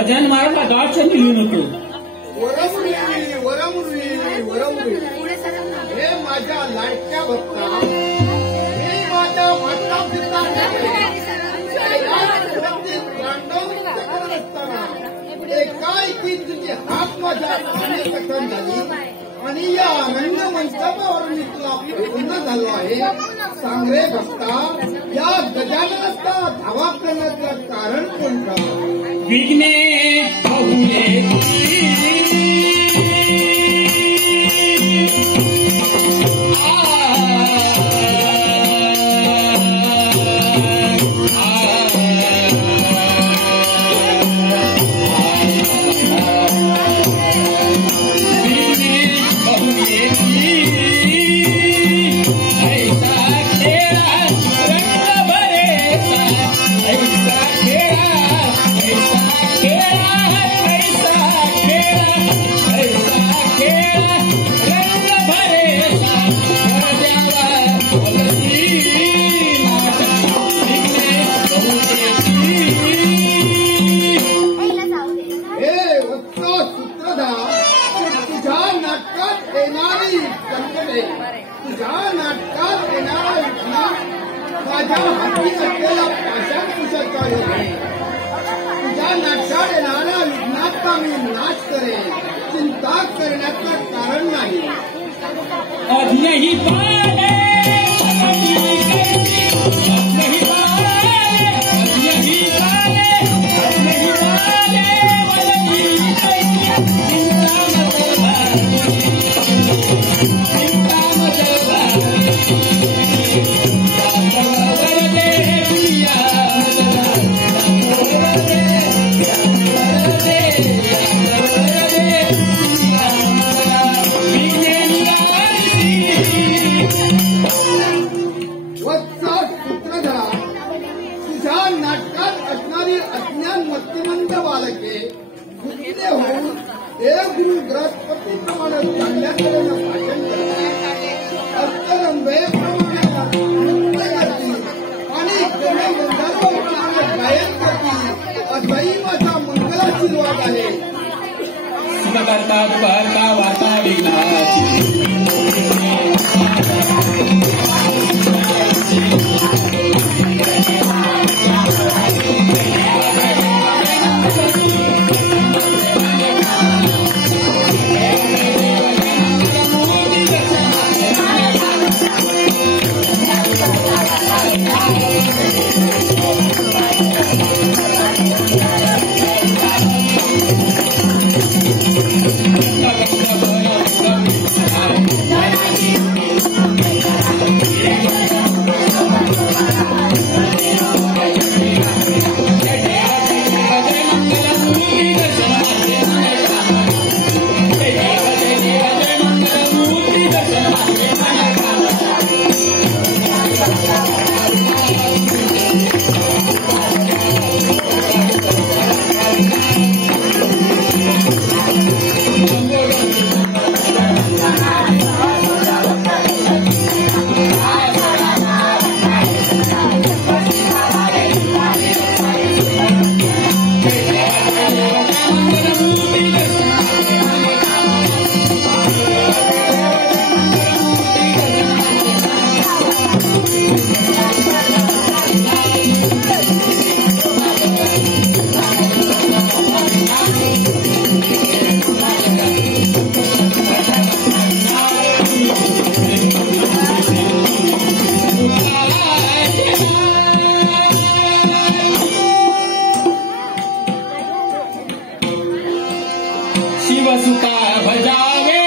गजानन दाक्ष लिहून होतो. वरमुरी वरमुरी वरमुरी हे माझ्या लाडक्या भक्ता, हे माझ्या वाटता फिरता असताना एकाएकी तुझी हात माझ्या कानात कथन झाली आणि या आनंद मंचावर मी तुला प्रसन्न झालो आहे. सांग रे भक्ता, या गजाननाचा धावा करण्याचं कारण कोणतं? विघ्ने बहुले माझ्या हाती असलेला पाषाण पुषाचा योग आहे. तुझ्या नाटकात येणाऱ्या विघ्नाचा मी नाश करेन. चिंता करण्याचं कारण नाही. नहीं पाले अज्ञान मस्तिमंत बालके बुद्धीने होऊन देवगुरु बृहस्पतीप्रमाणे चांगल्याकडे भाषण करतात, अर्थरंभेप्रमाणे करतील आणि गंधर्वप्रमाणे गायन करतील. असाही माझा मंगलाशीर्वाद आहे. करता करता वार्ता विघ्नाची शिवसुता भजावे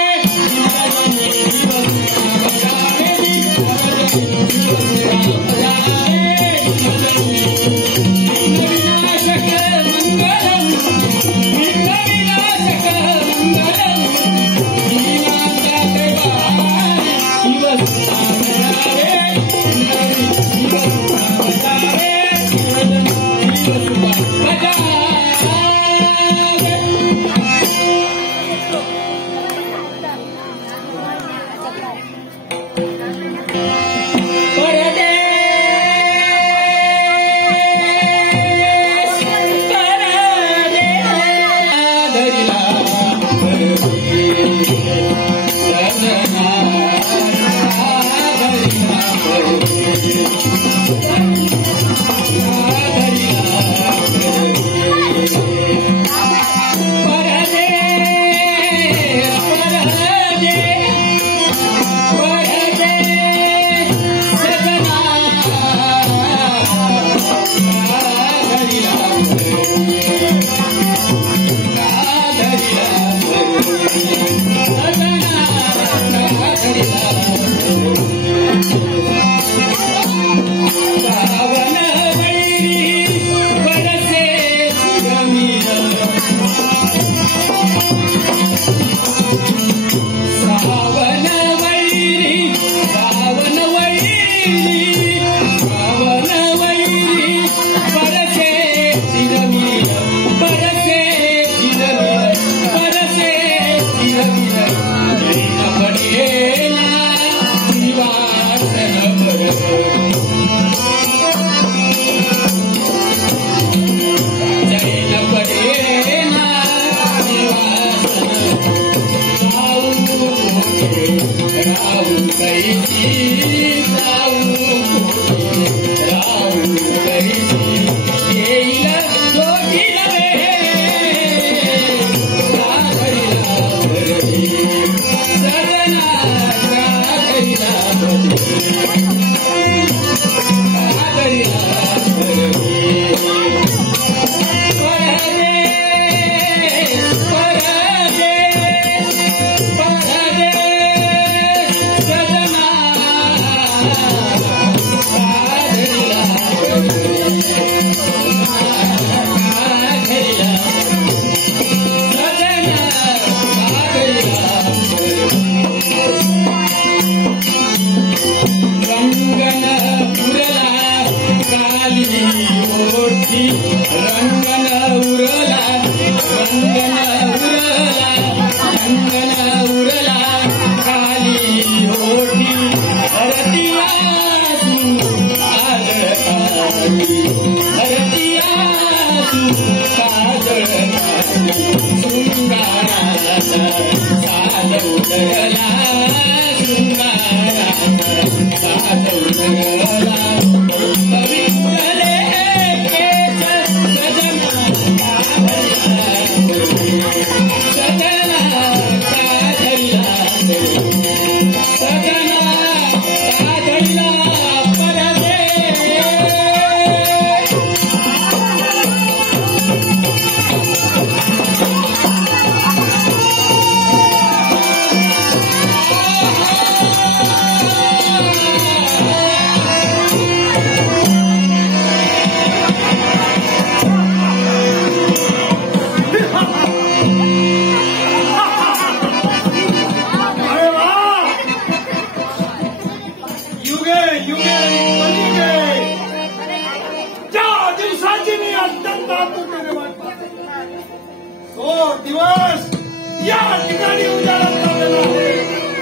रंगन उरला खाली होती धरतिया शृंगाराचा साजवला पवित्रले केश सजना दिवस या ठिकाणी उजाडत चाललेला आहे.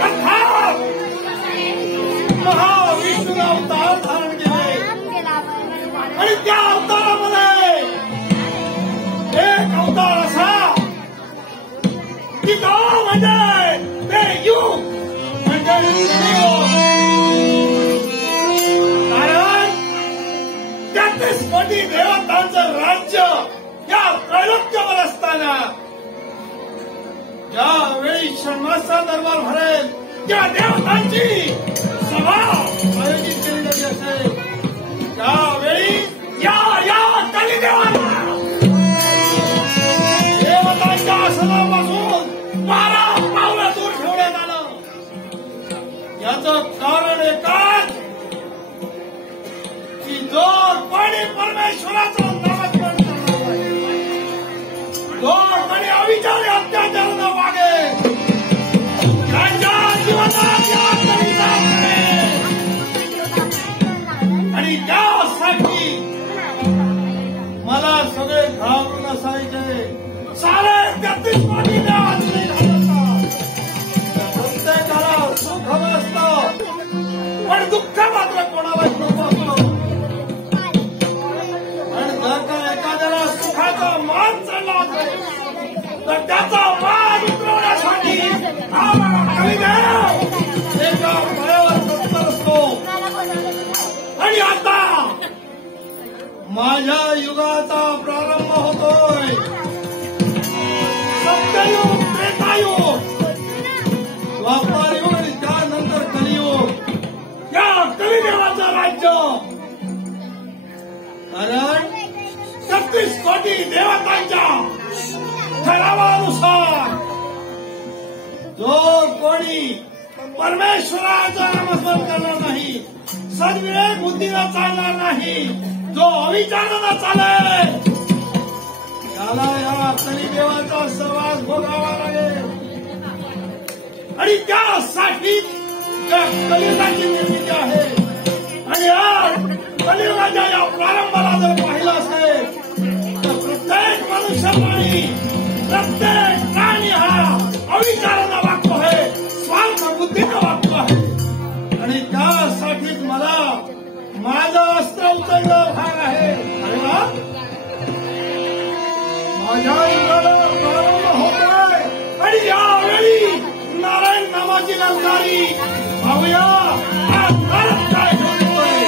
अर्थात महाविष्णूने अवतार धारण केले आणि त्या अवतारामध्ये एक अवतार असा की तो म्हणजे ते युग म्हणजे कारण 33 कोटी देवतांचं राज्य या त्रैलोक्यावर असताना ज्यावेळी षण्मासा दरबार भरेल त्या देवतांची सभा आयोजित केली जाते असेल त्यावेळी या कलिदेवाला देवतांच्या आसनापासून 12 पावलं दूर ठेवण्यात आलं. याचं कारण एकच की जो कोणी परमेश्वराचं नामस्मरण करणार आहे, जो कोणी अविचारी अत्याचार न वागे, त्यांच्या जीवनात या कलिता करेल. आणि त्यासाठी मला सगळे घाबरून असायचे. सारे 33 कोटी देवाचे घालतात. प्रत्येकाला सुख हवं असतं पण दुःख मात्र कोणालाच नको असतं. आणि जर का एखाद्याला सुखाचा मान चालला असेल तर त्याचा मान उतरवण्यासाठी एका फळावर तत्पर असतो. आणि आता माझ्या युगाचा प्रारंभ होतोय. सत्ययुग, त्रेतायुग, द्वापारयुग आणि त्यानंतर कलियुग या कलिदेवाचं राज्य. कारण 36 कोटी देवतांच्या ठरावानुसार जो कोणी परमेश्वराचं नामस्मरण करणार नाही, सद्विवेक बुद्धीला चालणार नाही, जो अविचारानं चालेल त्याला या कलिदेवाचा सहवास भोगावा लागेल. आणि त्यासाठी कलियुगाची निर्मिती आहे. आणि आज कलियुगाच्या या प्रारंभाला जर पाहिलं असेल तर प्रत्येक मनुष्यप्राणी, प्रत्येक प्राणी हा अविचारानं वागतो आहे, स्वार्थ बुद्धीनं वागतो आहे. आणि त्यासाठीच मला माझं अस्त्र उचलणं भाग आहे. अरे वा, माझ्या युगाला प्रारंभ होतोय. आणि यावेळी नारायण नामाची ललकारी पाहूया आज भारत काय घडतोय.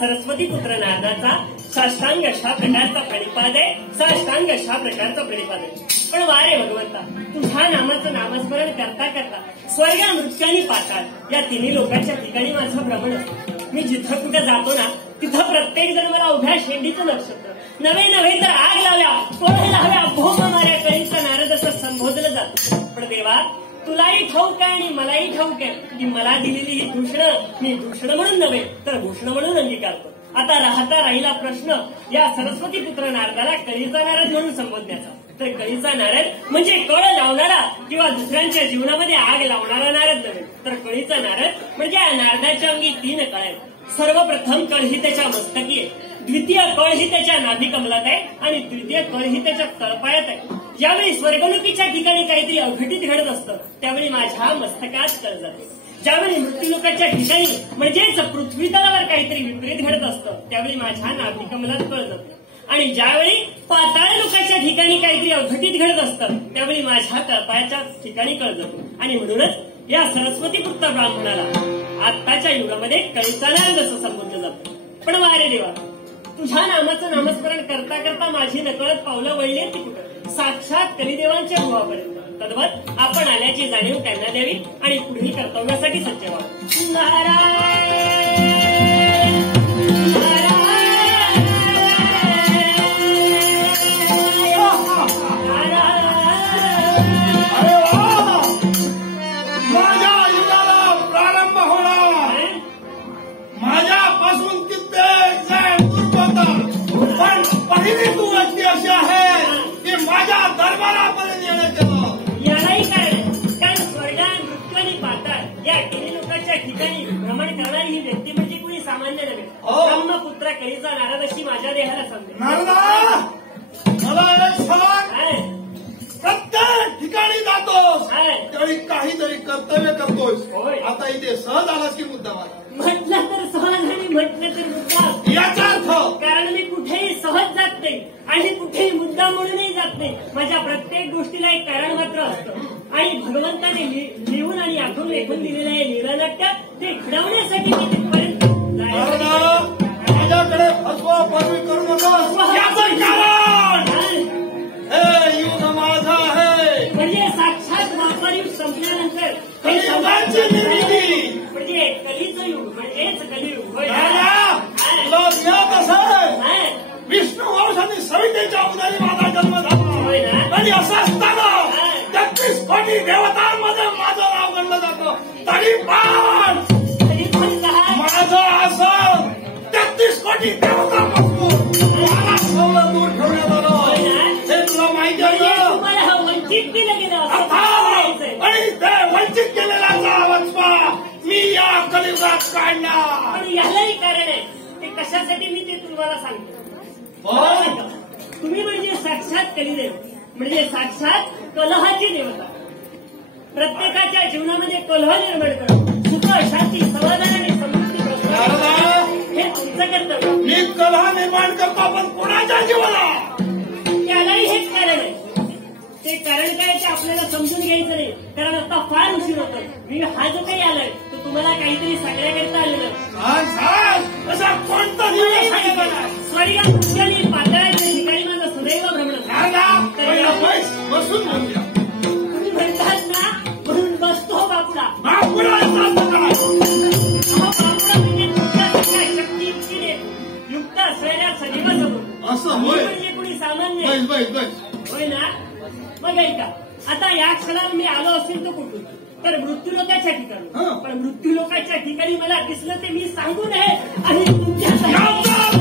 सरस्वती पुत्र नारदाचा साष्टांग अशा प्रकारचा प्रणिपाद आहे, साष्टांग अशा प्रकारचा प्रणिपाद आहे. पण वारे भगवंता, तुझ्या नामाचं नामस्मरण करता करता स्वर्ग मृत्यूनी पाताळ या तिन्ही लोकांच्या ठिकाणी माझं भ्रमण असतं. मी जिथं कुठे जातो ना तिथं प्रत्येक जण मला उभ्या शेंडीचं नक्षत्र, नवे नव्हे तर आग लावल्या कोणाला हव्या भोम माऱ्या कळीचा नारद असं संबोधलं जातं. पण देवा, तुलाही ठाऊक आहे आणि मलाही ठाऊक आहे की मला दिलेली ही दूषणं मी दूषण म्हणून नव्हे तर भूषण म्हणून अंगीकारतो. आता राहता राहिला प्रश्न या सरस्वती पुत्र नारदाला कळीचा नारद म्हणून संबोधण्याचा. तर कळीचा नारद म्हणजे कळ लावणारा किंवा दुसऱ्यांच्या जीवनामध्ये आग लावणारा नारद नव्हे, तर कळीचा नारद म्हणजे या नारदाच्या अंगी 3 कळ आहेत. सर्वप्रथम कळ ही त्याच्या मस्तकी आहे, द्वितीय कळ ही त्याच्या नाभिकमलात आहे आणि तृतीय कळ ही त्याच्या तळपायात आहे. ज्यावेळी स्वर्गलोकीच्या ठिकाणी काहीतरी अघटित घडत असतं त्यावेळी माझ्या मस्तकात कळ जाते. ज्यावेळी मृत्यूलोकाच्या ठिकाणी म्हणजेच पृथ्वी तलावर काहीतरी विपरीत घडत असतं त्यावेळी माझ्या नाभिकमलात कळ जाते. आणि ज्यावेळी पाताळ लोकाच्या ठिकाणी काहीतरी अघटित घडत असतं त्यावेळी माझ्या तळपायाच्या ठिकाणी कळ जातो. आणि म्हणूनच या सरस्वती पुत्र ब्राह्मणाला आत्ताच्या युगामध्ये कळीचा नारद असं संबोधलं जातं. पण वारे देवा, तुझ्या नामाचं नामस्मरण करता करता माझी नकळत पावलं वळली ती कुठं? साक्षात कलिदेवांच्या गुहापर्यंत. तद्वत आपण आल्याची जाणीव त्यांना द्यावी आणि पुढील कर्तव्यासाठी सज्ज व्हावं. नारायण ब्रह्मपुत्र कळीचा नारद अशी माझ्या देहाला सांगते. मला एक सांग, प्रत्येक ठिकाणी जातोस त्यावेळी काहीतरी कर्तव्य करतोस. आता इथे सहज आलास की मुद्दा म्हटलं तर सहज आणि म्हटलं तर मुद्दा याचा अर्थ कारण मी कुठेही सहज जात नाही आणि कुठेही मुद्दा म्हणूनही जात नाही. माझ्या प्रत्येक गोष्टीला एक कारण मात्र असतं आणि भगवंताने लिहून आणि आखून लेखून दिलेलं हे लीलानाट्य ते घडवण्यासाठी मी तिथपर्यंत उदरी माझा जन्म होय झाला. ना? आणि असं असताना 33 कोटी देवतांमध्ये माझं नाव गणलं जातं. तरी पण तरी पण काय? माझं असं 33 कोटी देवतांपासून मला सवलं दूर ठेवण्यात आलं. हे तुला माहिती आहे म्हणजे का? तुम्हाला हा वंचित केलं गेलं असं अर्थात. म्हणायचंय. आणि ते वंचित केलेला वचपा मी या कलियुगात काढणार. पण यालाही कारण आहे. ते कशासाठी मी ते तुम्हाला सांगतो. तुम्ही म्हणजे साक्षात कलिदेव, म्हणजे साक्षात कलहाची देवता. प्रत्येकाच्या जीवनामध्ये कलह निर्माण करणं, सुख शांती समाधान आणि समृद्धी प्रसाद हे तुमचं कर्तव्य. मी कलह निर्माण करतो पण कोणाच्या जीवाला? त्यालाही हेच कारण आहे. ते कारण काय ते आपल्याला समजून घ्यायचं नाही, कारण आता फार उशीर होतोय. मी हा जो काही आलाय तो तुम्हाला काहीतरी सांगण्याकरता आलेला आहे. असा कोणता दिवस आहे मला? स्वर्गात उच्चाली पातळाच्या ठिकाणी माझा सदैव भ्रमण बसून बोलूया. तुम्ही म्हणतात ना म्हणून बसतो बापुडा. बापुडा बापुडा म्हणजे तुमच्यासारख्या शक्ती इतकीने युक्त असलेल्या सजीवासमोर. असं होय. म्हणजे कुणी सामान्य बस बस बस. होय ना? मग ऐका, आता या क्षणाला मी आलो असेल तर कुठून? तर मृत्यूलोकाच्या ठिकाणी. पण मृत्यूलोकाच्या ठिकाणी मला दिसलं ते मी सांगू नये आणि तुमच्या सांगतात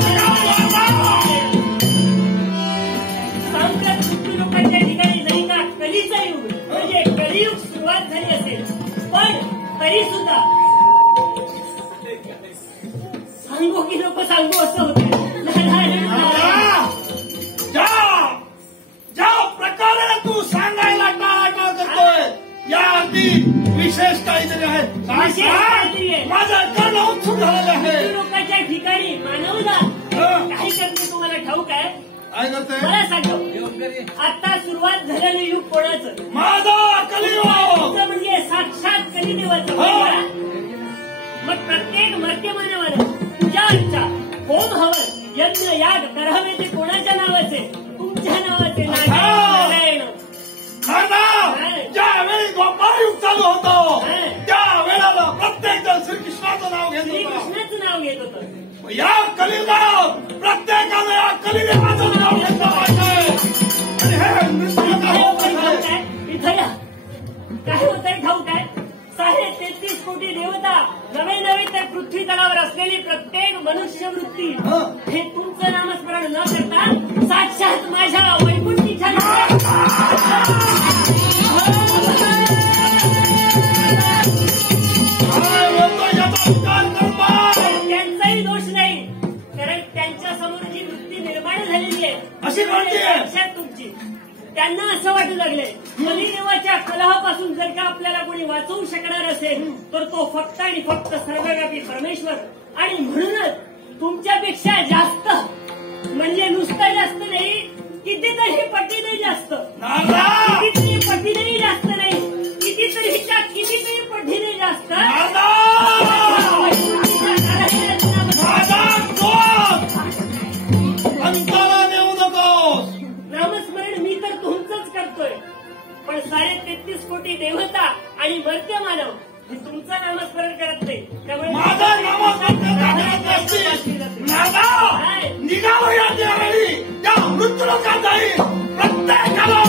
मृत्यूलोकाच्या ठिकाणी जरी का कलीचा युग म्हणजे कलियुग सुरुवात झाली असेल, पण तरी सुद्धा सांगू की नको सांगू असं होतं. ज्या प्रकारे तू सांगायला टाळाटाळ करतोय या अगदी विशेष काहीतरी आहे. विशेष काहीतरी आहे. माझं कर्ण उत्सुक झालेलं आहे. लोकांच्या ठिकाणी मानवला काही करणे तुम्हाला ठाऊक आहे? काय करतोय? मला सांगा, आता सुरुवात झालेलं युग कोणाचं? माझं कलियुग. तुमचं म्हणजे साक्षात कलिदेवाचं. मग प्रत्येक मर्त्यमानवानं पूजा अर्चा होम हवन यज्ञ याग करावे ते कोणाच्या नावाचे? तुमच्या नावाचे. नारायण. ज्यावेळी गोपाळयुग चालू होतो त्या वेळेला प्रत्येक जण श्रीकृष्णाचं नाव घेत होता. श्रीकृष्णाचं नाव घेत होतं. या कलियुगात प्रत्येकानं या कलिदेवाचं नाव घेतलं पाहिजे. इथं या. काय होतंय ठाऊक आहे? 33 कोटी देवता नवे नवे त्या पृथ्वी तलावर असलेली प्रत्येक मनुष्यवृत्ती हे तुमचं नामस्मरण न करता साक्षात माझ्या वैकुंठीच्या त्यांचाही दोष नाही, कारण त्यांच्या समोर जी वृत्ती निर्माण झालेली आहे अशी कोणती आहे? साक्षात तुमची. त्यांना असं वाटू लागले कलिदेवाच्या कलहापासून जर का आपल्याला कोणी वाचवू शकणार असेल तर तो फक्त आणि फक्त सर्वव्यापी परमेश्वर. आणि म्हणूनच तुमच्यापेक्षा जास्त म्हणजे नुसतं जास्त नाही, कितीतरी पटीने जास्त, कितीतरी पटीनेही जास्त नाही, कितीतरीच्या कितीतरी पटीने जास्त अंताला नेऊ नकोस. नामस्मरण मी तर तुमचंच करतोय, पण 33 कोटी देवता आणि मर्त्य मानव हे तुमचं नामस्मरण करत नाही. त्यामुळे माझं नामस्मरण निघावं या त्यावेळी त्या मृत्यूलोकात जाईल. प्रत्येकाला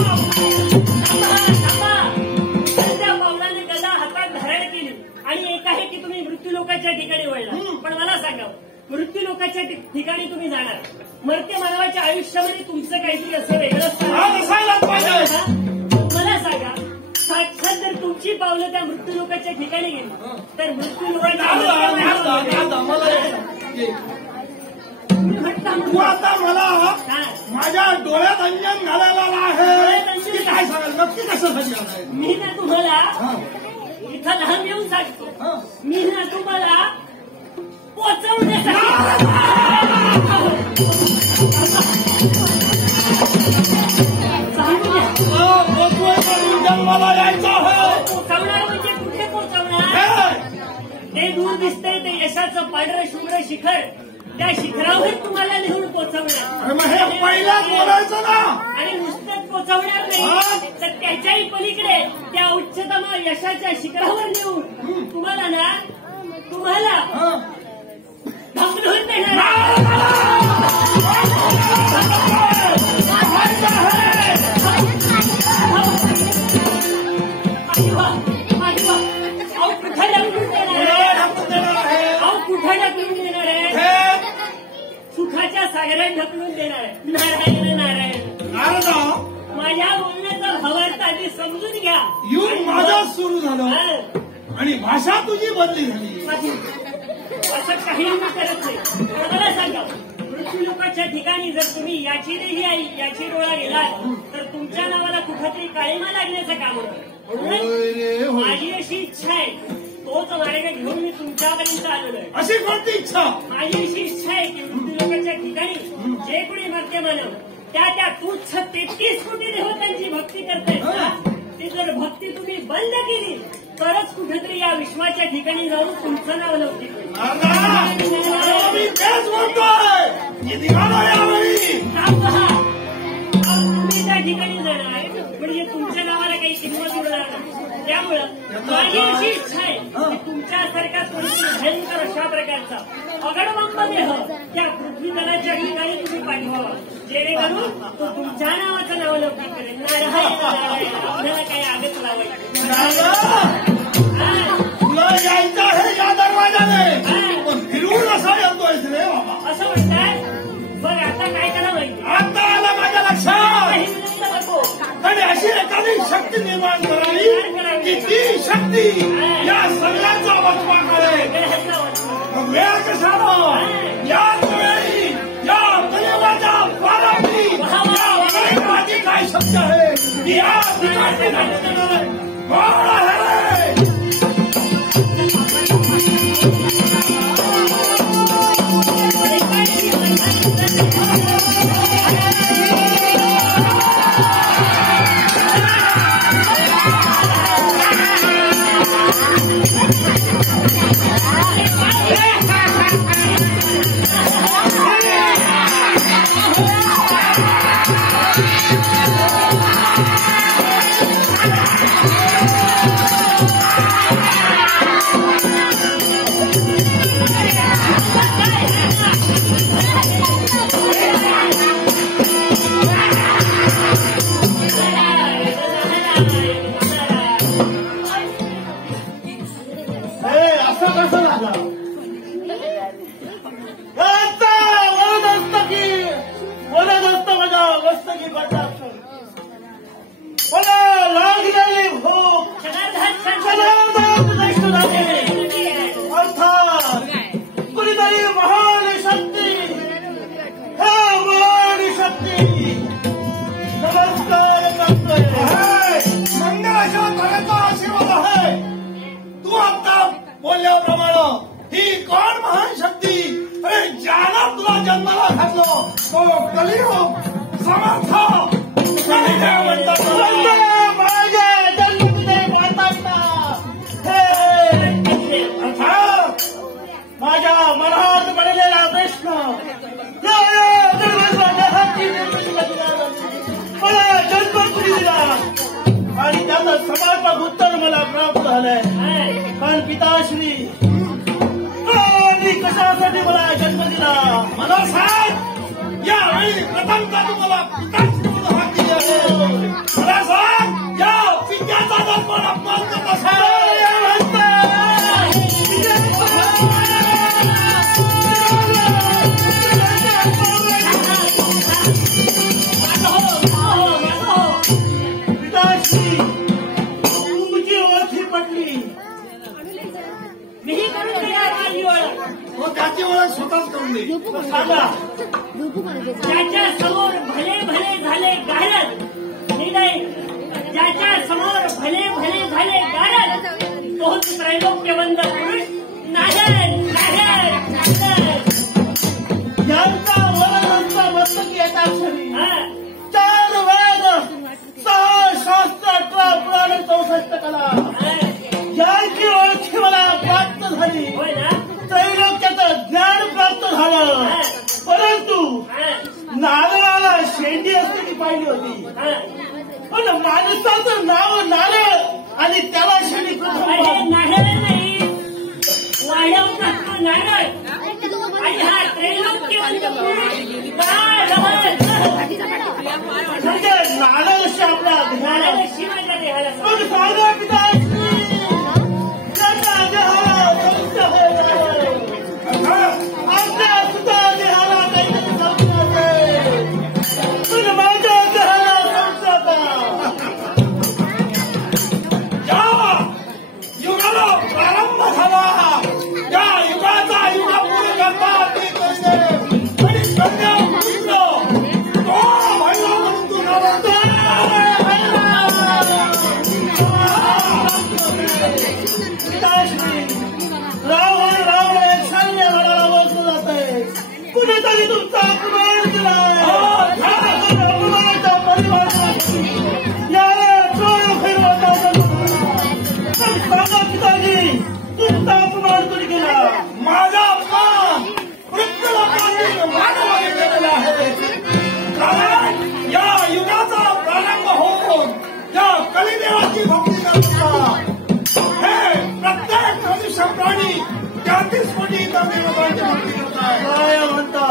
त्या पावलाने गदा हातात धारण केली आणि एक आहे की तुम्ही मृत्यूलोकाच्या ठिकाणी वळला. पण मला सांगा, मृत्यूलोकाच्या ठिकाणी तुम्ही जाणार, मर्त्य मानवाच्या आयुष्यामध्ये तुमचं काहीतरी असं वेगळं असायलाच पाहिजे. मला सांगा, साक्षात जर तुमची पावलं त्या मृत्यूलोकाच्या ठिकाणी गेली तर मृत्यूलोकाच्या तू आता मला माझ्या डोळ्यात अंजन घालायला आहे. काय सांगाल नक्की कशासाठी आलाय? मी ना तुम्हाला इथं लहान येऊन सांगतो, मी ना तुम्हाला पोचवण्यासाठी जन्माला यायचं आहे. पोचवणार म्हणजे कुठे पोचवणार? ते दूर दिसतंय ते यशाचं पांढरं शुभ्र शिखर, त्या शिखरावर तुम्हाला नेऊन पोचवणार. मग हे पहिलाच बोलायचं ना. आणि नुसतंच पोचवणार नाही तर त्याच्याही पलीकडे त्या उच्चतम यशाच्या शिखरावर नेऊन तुम्हाला ना तुम्हाला ढकलून देणार. सागरात ढकलून देणार आहे. नारायण नारायण. नारदा, माझ्या बोलण्याचा भावार्थ आधी समजून घ्या. युग माझा सुरू झालं हा. आणि भाषा तुझी बदली झाली. असं काही मी करत नाही. पण मला सांगा, मृत्यूलोकाच्या ठिकाणी जर तुम्ही याची देही आई याची डोळा गेलात तर तुमच्या नावाला कुठंतरी काळीमा लागण्याचं काम होतं. होय रे, म्हणून होय. माझी अशी इच्छा आहे, तोच मार्ग घेऊन मी तुमच्यापर्यंत आलेलो आहे. अशी कोणती इच्छा? माझी अशी इच्छा आहे की मृत्यूलोकाच्या ठिकाणी जे कोणी मर्त्य मानव त्या तुच्छ 33 कोटी देवतांची भक्ती करतायत ना, ती जर भक्ती तुम्ही बंद केली तरच कुठेतरी या विश्वाच्या ठिकाणी जाऊन तुमचं नाव लौकिक होईल. नारदा, मी तेच म्हणतोय की निघाला यावेळी. तुम्ही त्या ठिकाणी जाणार आहे म्हणजे तुमच्या नावाला काही किंमत उरणार नाही. त्यामुळं माझी अशी इच्छा आहे की तुमच्यासारखा कोणीतरी भयंकर अशा प्रकारचा अगडबंब देह त्या पृथ्वी तलाच्या ठिकाणी तुम्ही पाठवावा, जेणेकरून तो तुमच्या नावाचं नाव लौकिक करेल. नारायण नारायण. आपल्याला काही आगच लावायची. तुला यायचं आहे या दरवाजाने, पण फिरून असा येतोयस रे बाबा. असं म्हणताय. बघ आता काय करा माहिती, आता आला माझ्या लक्षात. काही विनंती नको. आणि अशी एखादी शक्ती निर्माण करावी की ती शक्ती या सगळ्यांचा वचपा करेल. मग वेळ कशाला? याच वेळी या दरवाजा पाराची या माझी काय शक्ती आहे ती या पिकाची घटना कोण आहे? ज्याच्या समोर भले भले झाले गारद, ज्याच्या समोर भले भले झाले गारद, तोच त्रैलोक्यवंद पुरुष नारायण नारायण नारायण. यांचा वरदंता मस्तकी येताक्षरी 4 वेद 6 शास्त्र 18 पुराण 64 कला यांची ओळखी मला प्राप्त झाली. त्रैलोक्याचं ज्ञान प्राप्त झालं. परंतु नारळाला शेंडी असलेली पाहिली होती, पण माणसाचं नाव नारळ आणि त्याला शेंडी नारळ नाही, वाढव नारळ. आणि हा त्रैलोक्यवंत पुरुष म्हणजे नारळशी आपला नारळशी माझ्या देहाला पण साधा पिता आपल्या सुद्धा देहाला काहीतरी कुठेतरी तुमचा अपमान केला अपमानाच्या परिवारासाठी याला डोळे फिरवता सांगा पिताजी तुमचा अपमान कोणी केला माझा अपमान वृद्ध लोकांनी मानवाने केलेला आहे कारण या युगाचा प्रारंभ होऊन या कलिदेवाची भक्ती करता हे प्रत्येक मनुष्य प्राणी 33 कोटी देवदेवतांची भक्ती करताय काय म्हणता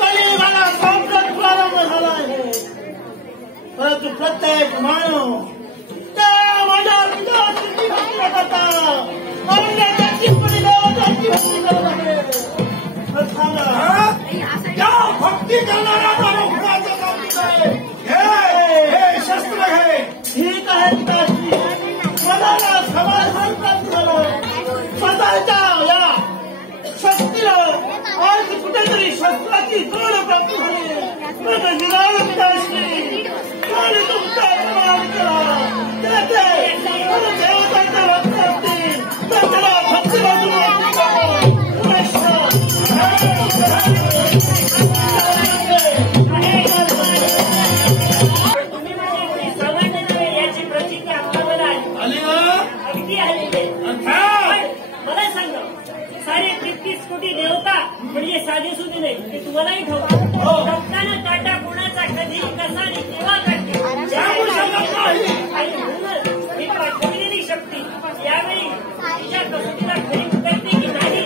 कलियुगाला संपत प्रारंभ झाला आहे परंतु प्रत्येक मानव त्या मंडळाची भक्ती करता अन्य 33 कोटी देवतांची भक्ती करत आहे सांगा या भक्ती करणाऱ्या मानवाचं काम हे शस्त्र आहे ठीक आहे पिताजी मनाला समाधान प्राप्त झालं स्वतःच्या या शक्तीला आज कुठेतरी शस्त्राची जोड प्राप्त झाली माझं निराळ पिताश्री आणि तुमचा अपमान केला देवतांच्या भक्त असतील तर त्याला भक्तीला याची प्रतिक्रिया आपल्याला अगदी आलेली मला सांगा सारे 33 कोटी देवता म्हणजे साधे सुधी नाही ते तुम्हालाही ठाऊक भक्ताना काटा कोणाचा कधी कसा आणि केव्हा काढते आणि म्हणूनच ही पाठवलेली शक्ती यावेळी तिच्या कसोटीला खरी उतरते की नाही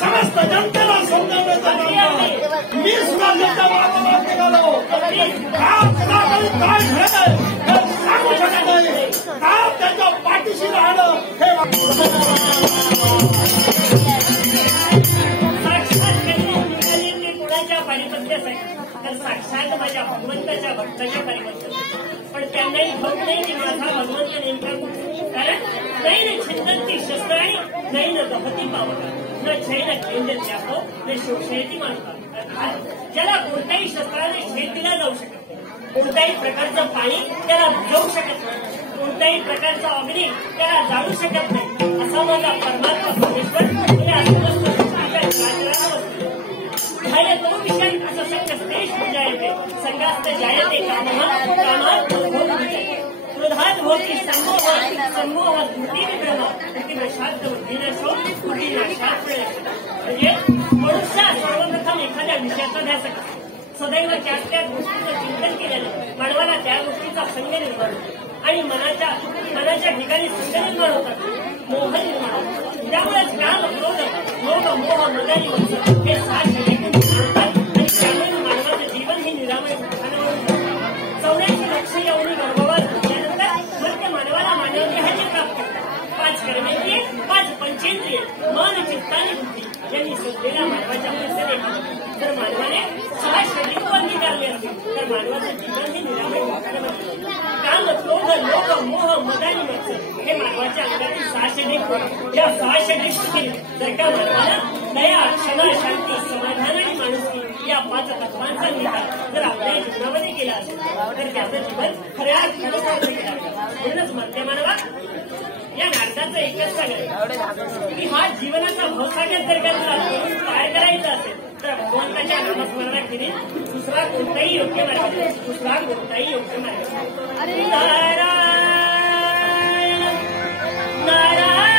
समस्त जनतेला समजावण्याचा मी सुद्धा जनता वाद निघालो काय घडलं हे सांगू शकत नाही का त्यांच्या पाठीशी राहणं हे साक्षात निघाली ते कोणाच्या पारिपत्यासाठी तर साक्षात माझ्या भगवंताच्या भक्ताच्या पारिपत्यासाठी पण त्यांनाही ठाऊक नाही की माझा भगवंत नेमका कारण नाही न छिंदंती शस्त्र आणि नाही न दहती पावता न छैन केंद्र त्यापो न शोषयती मानता ज्याला कोणत्याही शस्त्राने छेद दिला जाऊ शकत नाही कोणत्याही प्रकारचं पाणी त्याला भिजवू शकत नाही कोणत्याही प्रकारचा अग्नी त्याला जाळू शकत नाही असा माझा परमात्मा परमेश्वर या समस्त धैर्य तो विषय असं संकस्तेश जायते संगास्त जायते कामात क्रोधात होती समूह स्मृती विक्रम शांत बुद्धीनशो स्मृतीनाशात म्हणजे मनुष्य सर्वप्रथम एखाद्या विषयाचा ध्यास सदैव त्या गोष्टीचं चिंतन केल्याने मानवाला त्या गोष्टीचा संग निर्माण होतो आणि मनाच्या ठिकाणी संग निर्माण होतात मोह निर्माण होतो त्यामुळेच काम क्रोध लोभ मोह मदानी हे 6 शरीर आणि त्यामुळे मानवाचं जीवन हे निरामय सुखानं 84 लक्ष एवढी गर्भवास झाल्यानंतर मध्य मानवाला मानवदेहाने प्राप्त 5 कर्मेंद्रिये 5 पंचेंद्रिये मन चित्ताने बुद्धी यांनी शोधलेल्या मानवाच्या मनसेने जर मानवाने 6 शरीर अंगीकारले असतील तर मानवाचं जीवन हे निरामय सुखानं काम क्रोध लोभ मोह मदानी मत्सर हे मानवाच्या अंगातील 6 शरीर या 6 शरीर जर का मानवाला दया क्षमा शांती समाधान आणि माणुसकी या 5 तत्वांचा निकाल जर आपल्या जीवनामध्ये केला असेल तर त्याचं जीवन खऱ्या म्हणूनच मध्य मानवा या नाटकाचं एकच सांगेल की हा जीवनाचा भवसागर जर का काय करायचं असेल तर भगवंताच्या नामस्मरणाखेरीज दुसरा कोणताही योग्य मार्ग दुसरा कोणताही योग्य मार्ग नारायण नारायण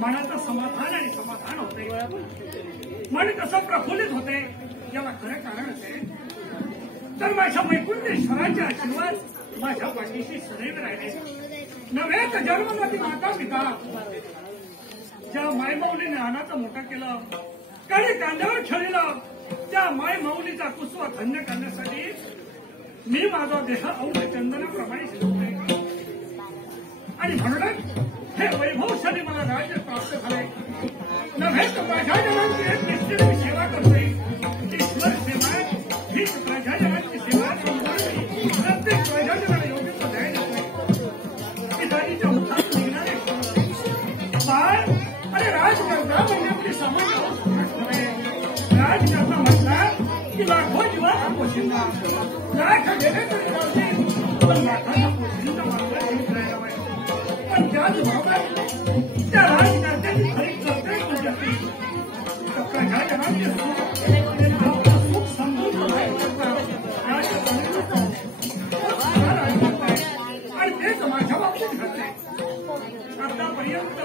मनाचं समाधान आणि समाधान होते, मन कसं प्रफुल्लित होते याला खरं कारण असेल तर माझ्या वैकुंठेश्वराचे आशीर्वाद माझ्या पाठीशी सदैव राहिले. नव्हे तर जन्मदाती माता पिता ज्या मायमाऊलीने अनाचं मोठं केलं, कडे कांद्यावर खेळलं, त्या मायमाऊलीचा कुसवा थंड करण्यासाठी मी माझा देह औष चंदनाप्रमाणे शिजवते आणि म्हणूनच हे वैभवशाली मला राज्य प्राप्त झाले. नव्हे तर माझ्या जनांची एक निश्चित मी सेवा करतोय. ईश्वर सेवा हीच प्रजाजनांची सेवा. प्रत्येक प्रजाजनाला योग्य ध्यान देतोय. पिताजीच्या मुखात निघणारे बाळ अरे राजकर्ता म्हणजे आपली सामान्य राजकर्ता म्हटला की लाखो जीवाचा पोशिंदा, लाख गेले तरी चालते पण लाखाचा पोशिंदा मात्र येऊन राहायला पाहिजे. पण त्याच भावात त्या राजकारत्याची खरी कर्तव्य म्हणजे असते तर प्रजाजनांचे सुख समजून आणि तेच माझ्या बाबतीत घडते. आतापर्यंत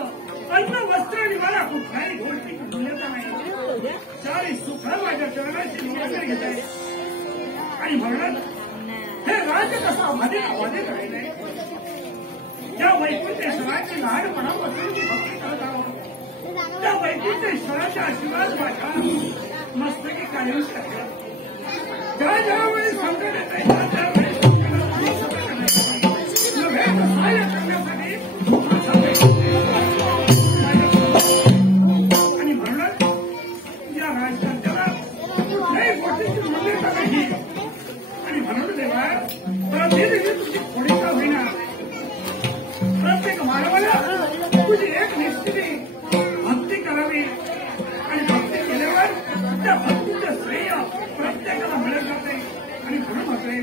अन्न वस्त्र निवारा कुठल्याही गोष्टी मिळत नाही. सारी सुख माझ्या चरणाची निवारण घेत आहे आणि म्हणून हे राज्य कसं अबाधित राहिले. त्या वैकुंठेश्वराची लहानपणापासून मी भक्ती करत आहोत. त्या वैकुंठेश्वराचा आशीर्वाद माझ्या मस्तकी कायम असतात. ज्या ज्यावेळी संकट येते त्या त्यावेळी नव्हे तर सहाय्य करण्यासाठी आणि म्हणून या राजकारत्याला कुठल्याही गोष्टीची मान्यता नाही. आणि म्हणून देवा प्रतिनिधी तुझी थोडी का होईना प्रत्येक मानवाला तुझी एक निश्चिती भक्ती करावी आणि भक्ती केल्यावर त्या भक्तीचं श्रेय प्रत्येकाला मिळत जाते. आणि म्हणून होते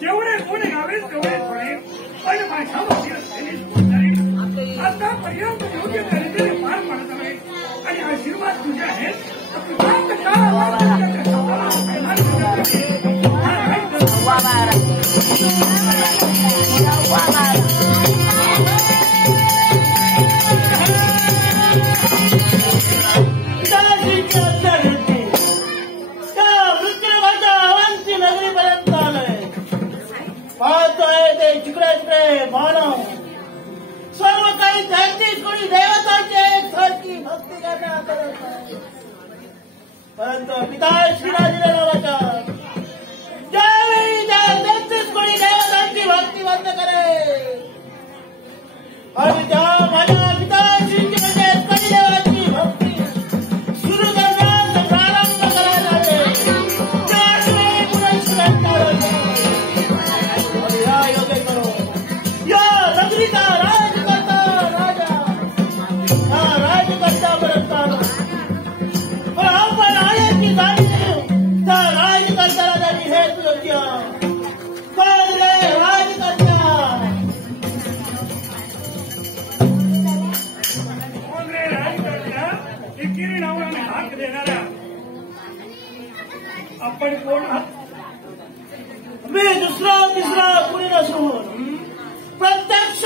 जेवढे कोणी गावे तेवढे थोडे पण माझ्या वतीनं त्यांनी स्फूर्ती आतापर्यंत योग्य तऱ्हेने पार पाडत आहे आणि आशीर्वाद तुझे आहेत सर्व काही त्यांचीच कोणी देवताचे सारखी भक्ती करण्यात परंतु पिता श्रीराजीच्या नावाच्या ज्यावेळी त्यांचीच कोणी देवतांची भक्ती बंद करे आणि त्या माझ्या पिताश्रींची म्हणजे कधी देवाची भक्ती सुरू करण्यास प्रारंभ करायला लागले त्यावेळी पुनश्च या योगे करो या नगरीचा राजकर्ता राजा हा राजकर्ता परंतु पण आपण आल्याची जाणीव त्या राजकर्ता राजाची हेतू होती राजकर्ता एकेरी नावाने हाक देणाऱ्या आपण कोण आहात मी दुसरा तिसरा कुणी नसून प्रत्यक्ष